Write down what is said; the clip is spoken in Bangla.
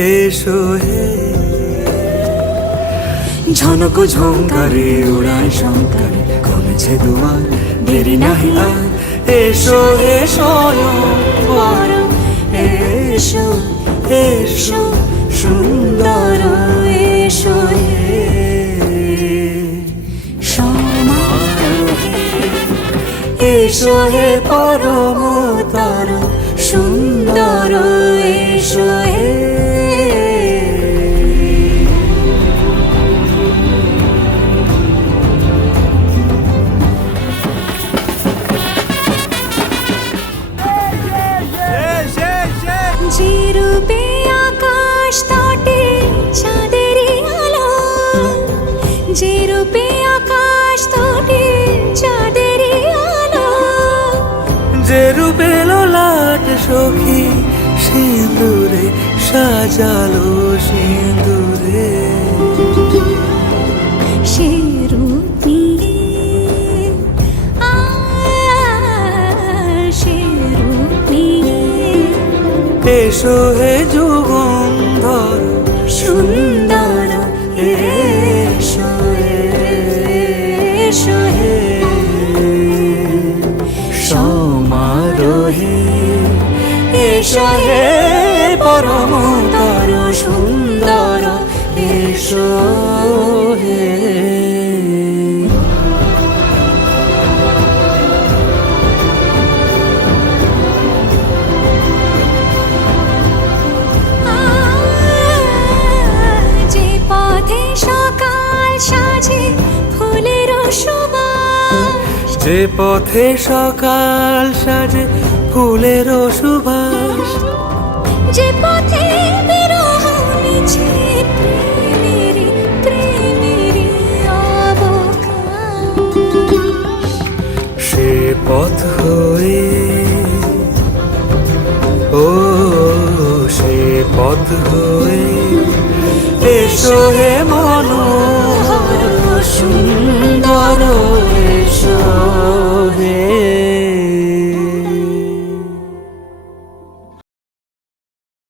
এসো হে ঝনক ঝঙ্কারে উড়ায় শঙ্কারে কমেছে দুয়ার দেরি নাহি আর এসো হে স্বয়ংবর এসো এসো সুন্দর এসো হে সমারোহে এসো হে পরমতর সুন্দর এসো হে যে রূপে আকাশ তটে চাঁদেরই আলো যে রূপে আকাশ তটে চাঁদেরই আলো যে রূপে ললাট সখী সিঁদুরে সাজালো সিঁদুরে সে রূপ নিয়ে সে রূপ নিয়ে এসো হে যুগন্ধর সুন্দর এসো এসো হে সমারোহে এসো হে পরমতর সুন্দর এসো হে যে পথে সকাল সাজে ফুলের সুবাস যে পথে বিরহ মিছে প্রেমেরি প্রেমেরি অবকাশ সে পথ হয়ে ও সে পথ হয়ে এসো হে মন